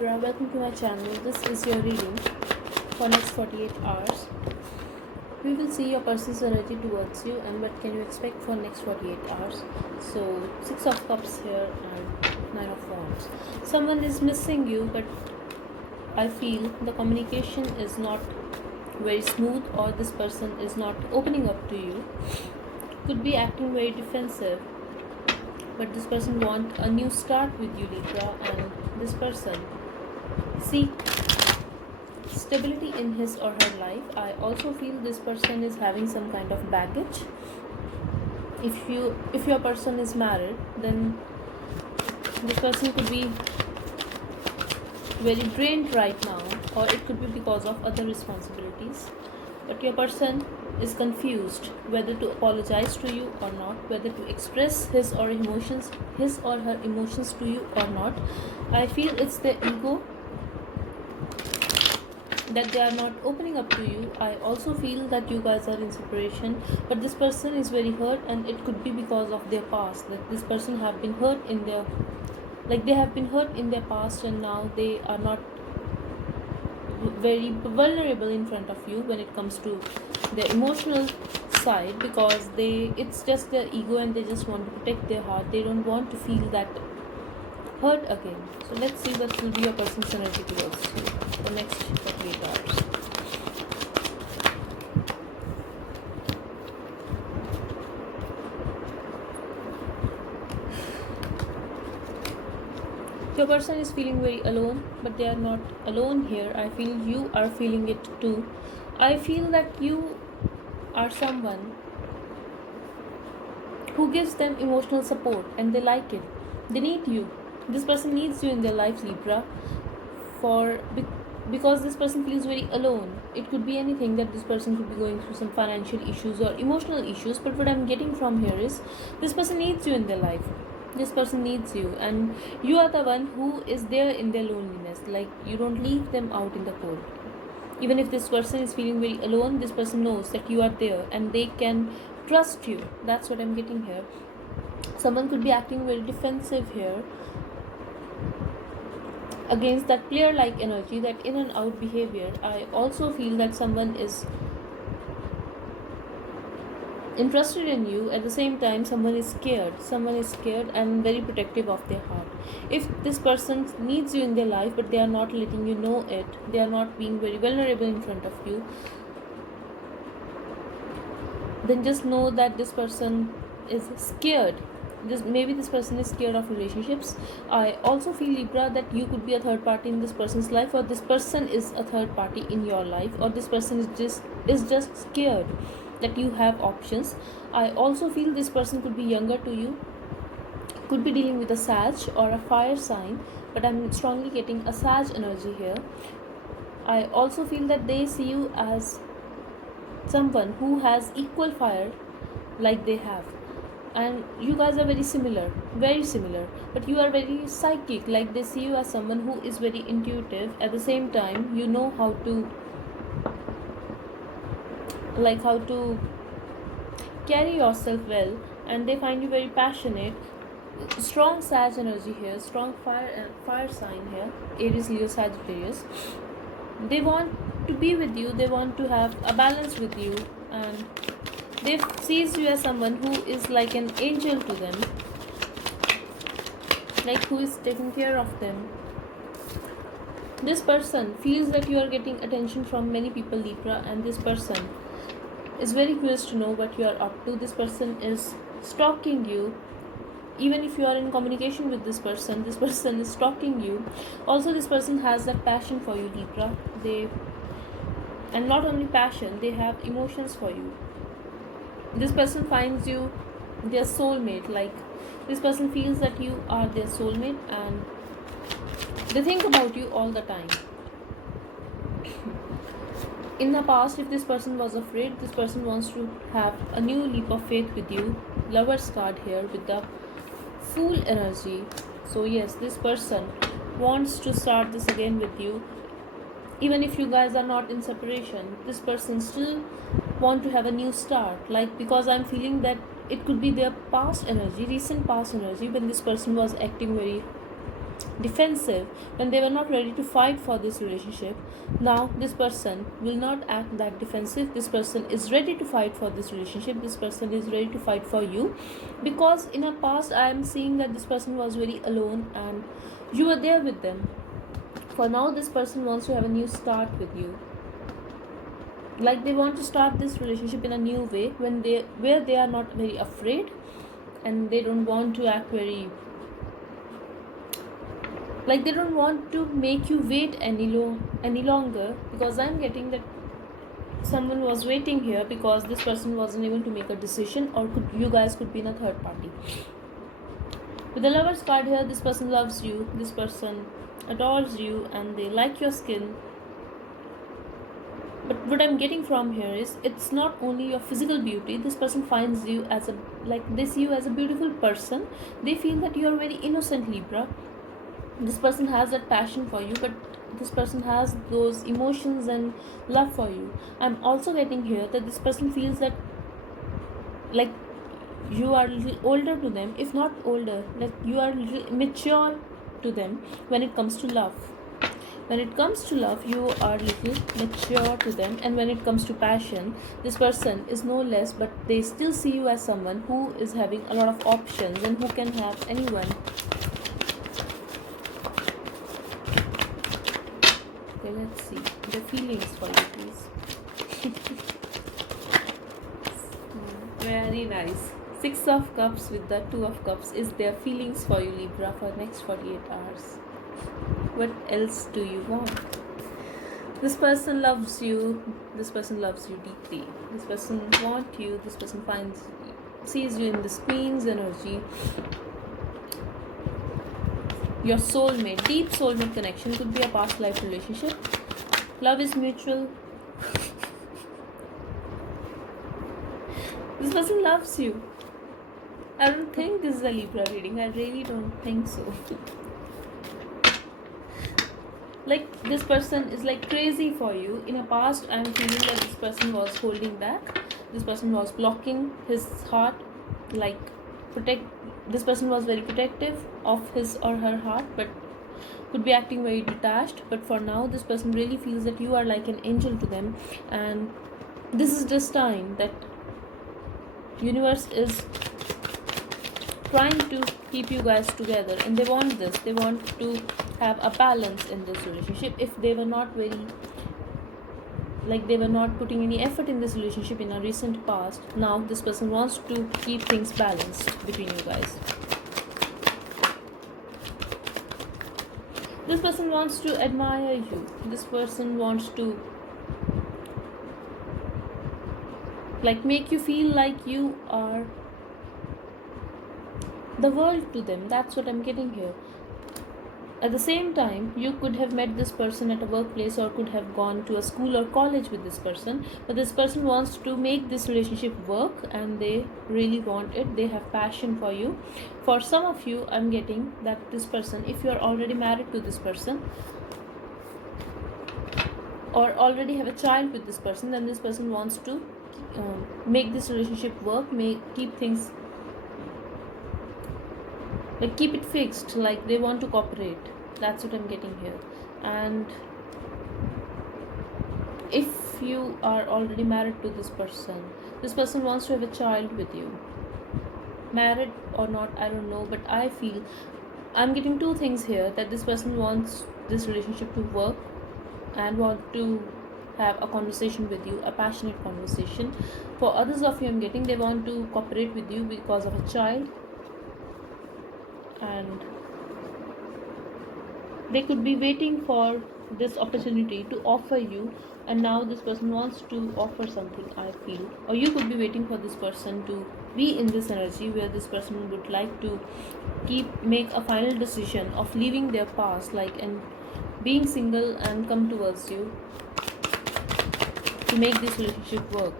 Libra, welcome to my channel. This is your reading for next 48 hours. We will see your person's energy towards you and what can you expect for next 48 hours. So 6 of cups here and 9 of wands. Someone is missing you, but I feel the communication is not very smooth, or this person is not opening up to you. Could be acting very defensive, but this person want a new start with you, Libra, and this person seek stability in his or her life. I also feel this person is having some kind of baggage. If your person is married, then this person could be very drained right now, or it could be because of other responsibilities. But your person is confused whether to apologize to you or not, whether to express his or her emotions to you or not. I feel it's the ego that they are not opening up to you. I also feel that you guys are in separation, but this person is very hurt, and it could be because of their past, that this person have been hurt in their past, and now they are not very vulnerable in front of you when it comes to their emotional side, because it's just their ego and they just want to protect their heart. They don't want to feel that hurt again. So let's see what will be your person's energy towards you for next 48 hours. Your person is feeling very alone, but they are not alone here. I feel you are feeling it too. I feel that you are someone who gives them emotional support and they like it. They need you. This person needs you in their life, Libra, because this person feels very alone. It could be anything, that this person could be going through some financial issues or emotional issues, but what I'm getting from here is this person needs you in their life. This person needs you, and you are the one who is there in their loneliness. Like, you don't leave them out in the cold. Even if this person is feeling very alone, this person knows that you are there and they can trust you. That's what I'm getting here. Someone could be acting very defensive here against that player-like energy, that in and out behavior. I also feel that someone is interested in you. At the same time, someone is scared and very protective of their heart. If this person needs you in their life, but they are not letting you know it, they are not being very vulnerable in front of you, then just know that this person is scared. Maybe this person is scared of relationships. I also feel, Libra, that you could be a third party in this person's life, or this person is a third party in your life, or this person is just scared that you have options. I also feel this person could be younger to you, could be dealing with a Sag or a fire sign, but I'm strongly getting a Sag energy here. I also feel that they see you as someone who has equal fire like they have, and you guys are very similar, but you are very psychic. Like, they see you as someone who is very intuitive. At the same time, you know how to carry yourself well, and they find you very passionate. Strong Sag energy here, strong fire sign here, Aries, Leo, Sagittarius. They want to be with you, they want to have a balance with you, and they sees you as someone who is like an angel to them, like who is taking care of them. This person feels that you are getting attention from many people, Libra, and this person is very curious to know what you are up to. This person is stalking you. Even if you are in communication with this person is stalking you. Also, this person has that passion for you, Libra. And not only passion, they have emotions for you. This person finds you their soulmate. Like, this person feels that you are their soulmate, and they think about you all the time. In the past, if this person was afraid, this person wants to have a new leap of faith with you. Lover's card here with the Fool energy. So yes, this person wants to start this again with you. Even if you guys are not in separation, this person still want to have a new start. Like, because I'm feeling that it could be their past energy, recent past energy, when this person was acting very defensive, when they were not ready to fight for this relationship, now this person will not act that defensive. This person is ready to fight for this relationship. This person is ready to fight for you, because in a past I am seeing that this person was very alone and you were there with them. For now, this person wants to have a new start with you. Like they want to start this relationship in a new way, where they are not very afraid, and they don't want to act very, like they don't want to make you wait any longer, because I'm getting that someone was waiting here because this person wasn't able to make a decision, or you guys could be in a third party. With the Lovers card here, this person loves you, this person adores you, and they like your skin. But what I'm getting from here is, it's not only your physical beauty. This person finds you as a, like they see you as a beautiful person. They feel that you are very innocent, Libra. This person has that passion for you, but this person has those emotions and love for you. I'm also getting here that this person feels that, like, you are a little older to them, if not older, like you are a little mature to them when it comes to love. When it comes to love, you are a little mature to them, and when it comes to passion, this person is no less, but they still see you as someone who is having a lot of options and who can have anyone. Okay, let's see the feelings for you, please. Very nice. 6 of Cups with the 2 of Cups is their feelings for you, Libra, for next 48 hours. What else do you want? This person loves you. This person loves you deeply. This person wants you. This person sees you in this Queen's energy. Your soulmate, deep soulmate connection, could be a past life relationship. Love is mutual. This person loves you. I don't think this is a Libra reading. I really don't think so. Like this person is like crazy for you. In the past, I'm feeling that this person was holding back. This person was blocking his heart, like this person was very protective of his or her heart, but could be acting very detached. But for now, this person really feels that you are like an angel to them, and this is this time that universe is trying to keep you guys together, and they want this. They want to have a balance in this relationship. If they were not very, like they were not putting any effort in this relationship in a recent past, now this person wants to keep things balanced between you guys. This person wants to admire you. This person wants to like make you feel like you are the world to them. That's what I'm getting here. At the same time, you could have met this person at a workplace, or could have gone to a school or college with this person, but this person wants to make this relationship work, and they really want it. They have passion for you. For some of you, I'm getting that this person, if you are already married to this person or already have a child with this person, then this person wants to make this relationship work, keep things, like keep it fixed, like they want to cooperate. That's what I'm getting here. And if you are already married to this person wants to have a child with you. Married or not, I don't know, but I feel I'm getting two things here, that this person wants this relationship to work and want to have a conversation with you, a passionate conversation. For others of you, I'm getting they want to cooperate with you because of a child, and they could be waiting for this opportunity to offer you, and now this person wants to offer something, I feel. Or you could be waiting for this person to be in this energy where this person would like to make a final decision of leaving their past, like, and being single and come towards you to make this relationship work.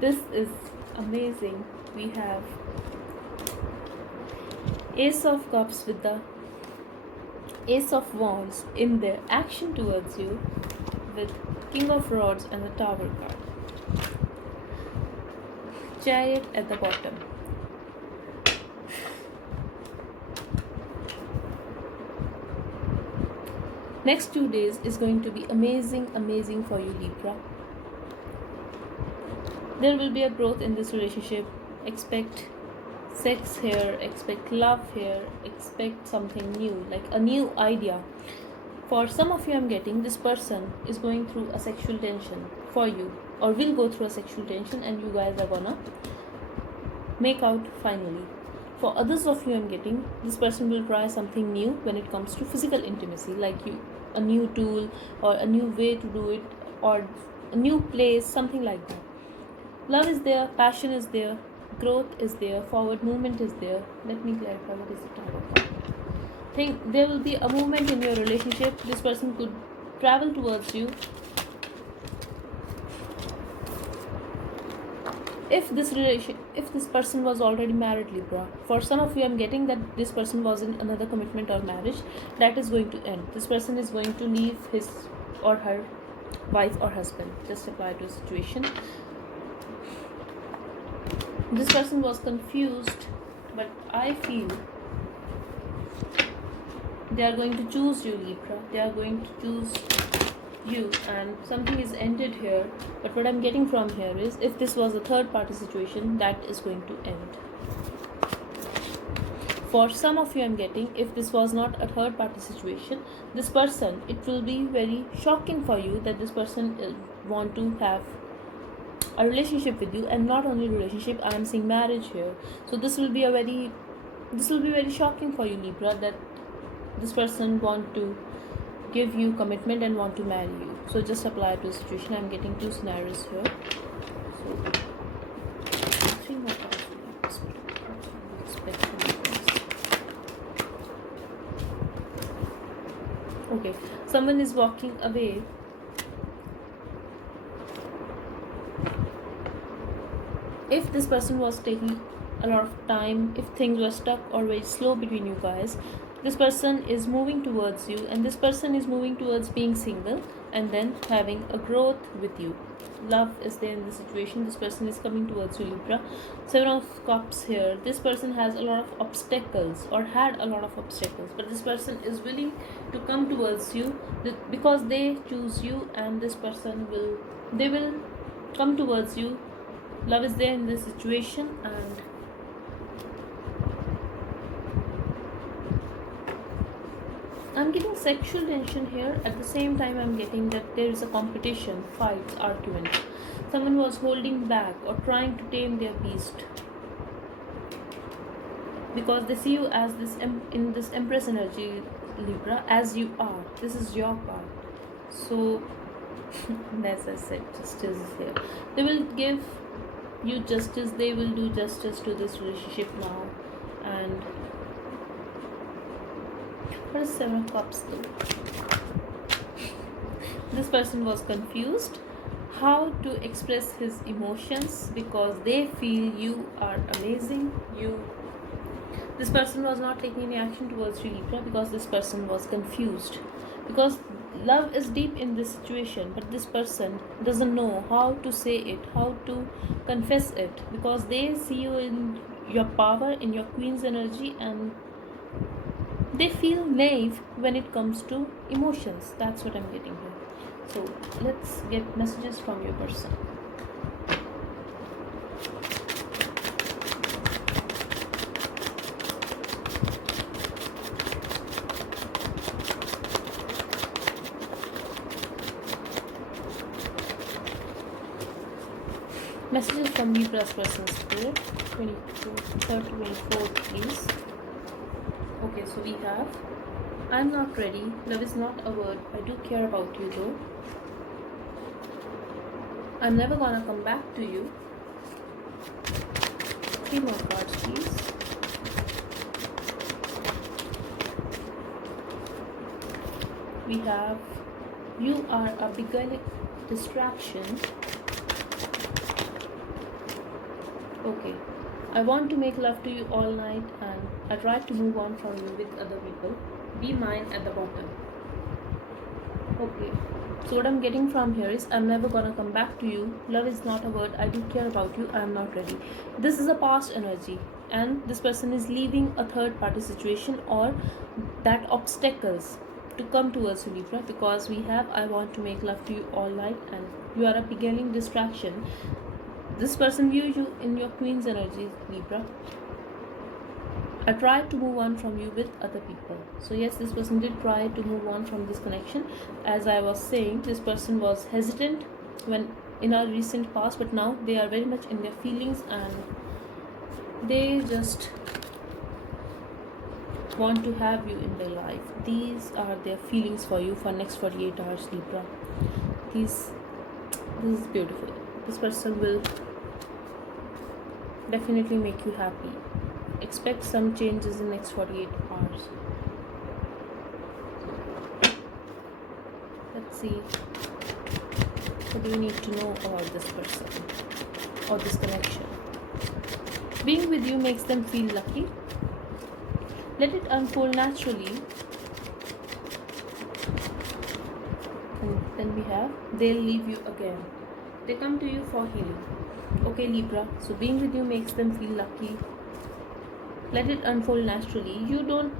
This is amazing. We have Ace of Cups with the Ace of Wands in their action towards you with King of Rods and the Tower card. Chariot at the bottom. Next 2 days is going to be amazing for you, Libra. There will be a growth in this relationship. Expect sex here, expect love here, expect something new, like a new idea. For some of you, I'm getting this person is going through a sexual tension for you, or will go through a sexual tension, and you guys are gonna make out finally. For others of you, I'm getting this person will try something new when it comes to physical intimacy, like a new tool or a new way to do it, or a new place, something like that. Love is there, passion is there, growth is there, forward movement is there. Let me clarify what is the Tower card. Think there will be a movement in your relationship. This person could travel towards you. If this person was already married, Libra, for some of you, I'm getting that this person was in another commitment or marriage that is going to end. This person is going to leave his or her wife or husband. Just apply to a situation. This person was confused, but I feel they are going to choose you, Libra. They are going to choose you, and something is ended here. But what I'm getting from here is, if this was a third party situation, that is going to end. For some of you, I'm getting, if this was not a third party situation, this person, it will be very shocking for you that this person want to have a relationship with you, and not only relationship, I am seeing marriage here. So this will be very shocking for you, Libra, that this person want to give you commitment and want to marry you. So just apply to the situation. I'm getting 2 scenarios here. So 3 more cards. Okay, someone is walking away. If this person was taking a lot of time, if things were stuck or very slow between you guys, this person is moving towards you, and this person is moving towards being single and then having a growth with you. Love is there in the situation. This person is coming towards you, Libra. 7 of Cups here. This person has a lot of obstacles, or had a lot of obstacles, but this person is willing to come towards you because they choose you, and this person will come towards you. Love is there in this situation, and I'm getting sexual tension here. At the same time, I'm getting that there is a competition, fights, arguments. Someone was holding back or trying to tame their beast because they see you as this in this Empress energy, Libra, as you are. This is your part. So as I said, justice is here. They will give you justice. They will do justice to this relationship now. And what is 7 of Cups though? This person was confused how to express his emotions because they feel you are amazing. This person was not taking any action towards you, Libra, because this person was confused. Because love is deep in this situation, but this person doesn't know how to say it, how to confess it, because they see you in your power, in your queen's energy, and they feel naive when it comes to emotions. That's what I'm getting here. So let's get messages from your person. Messages from Libra's person spirit. 24, 24, please. Okay, so we have, I'm not ready. Love is not a word. I do care about you though. I'm never gonna come back to you. 3 more cards, please. We have, you are a bigger distraction. Okay, I want to make love to you all night, and I try to move on from you with other people, be mine at the bottom. Okay, so what I'm getting from here is I'm never gonna come back to you. Love is not a word. I do care about you. I'm not ready. This is a past energy, and this person is leaving a third party situation or that obstacles to come towards you, Libra, because we have I want to make love to you all night, and you are a beginning distraction. This person views you in your queen's energy, Libra. I tried to move on from you with other people. So yes, this person did try to move on from this connection. As I was saying, this person was hesitant when in our recent past, but now they are very much in their feelings and they just want to have you in their life. These are their feelings for you for next 48 hours, Libra. This is beautiful. This person will definitely make you happy. Expect some changes in next 48 hours. Let's see, what do you need to know about this person or this connection? Being with you makes them feel lucky. Let it unfold naturally. And then we have, they'll leave you again. They come to you for healing. Okay, Libra, so being with you makes them feel lucky. Let it unfold naturally. You don't,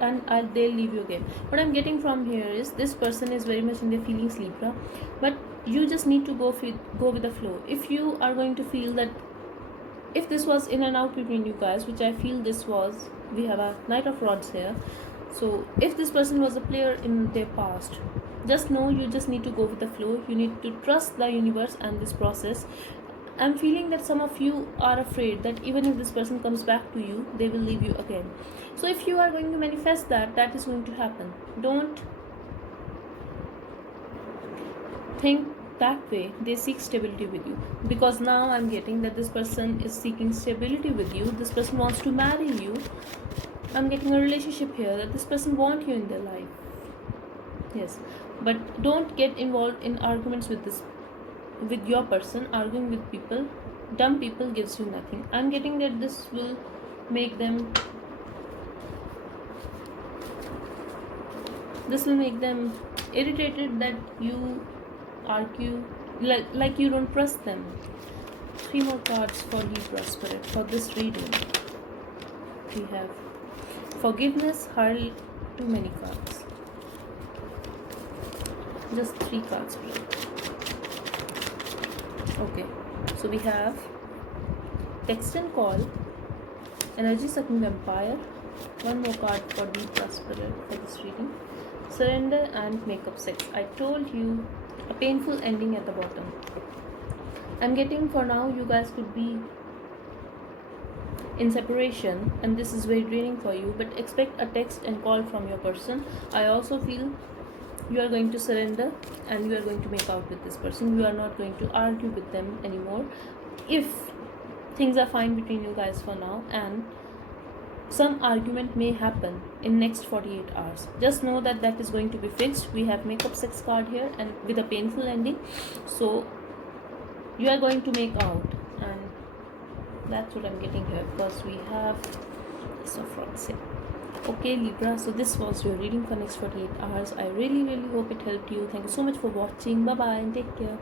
and they'll leave you again. What I'm getting from here is this person is very much in their feelings, Libra, but you just need to go with the flow. If you are going to feel that, if this was in and out between you guys, which I feel this was, we have a Knight of Rods here. So if this person was a player in their past, just know you just need to go with the flow. You need to trust the universe and this process. I'm feeling that some of you are afraid that even if this person comes back to you, they will leave you again. So if you are going to manifest that, that is going to happen. Don't think that way. They seek stability with you, because now I'm getting that this person is seeking stability with you. This person wants to marry you. I'm getting a relationship here, that this person wants you in their life. Yes, but don't get involved in arguments with your person. Arguing with people, dumb people, gives you nothing. I'm getting that this will make them irritated that you argue like you don't trust them. 3 more cards for Libra Spirit for this reading. We have forgiveness, hurry, too many cards. Just 3 cards, please. Okay, so we have text and call, energy sucking vampire. 1 more card for Libra Spirit for this reading. Surrender and makeup sex. I told you, a painful ending at the bottom. I'm getting, for now you guys could be in separation and this is very draining for you, but expect a text and call from your person. I also feel you are going to surrender and you are going to make out with this person. You are not going to argue with them anymore if things are fine between you guys for now, and some argument may happen in next 48 hours. Just know that that is going to be fixed. We have makeup sex card here and with a painful ending, so you are going to make out, and that's what I'm getting here, because we have Ace of Rods here. Okay, Libra, so this was your reading for next 48 hours. I really hope it helped you. Thank you so much for watching. Bye bye and take care.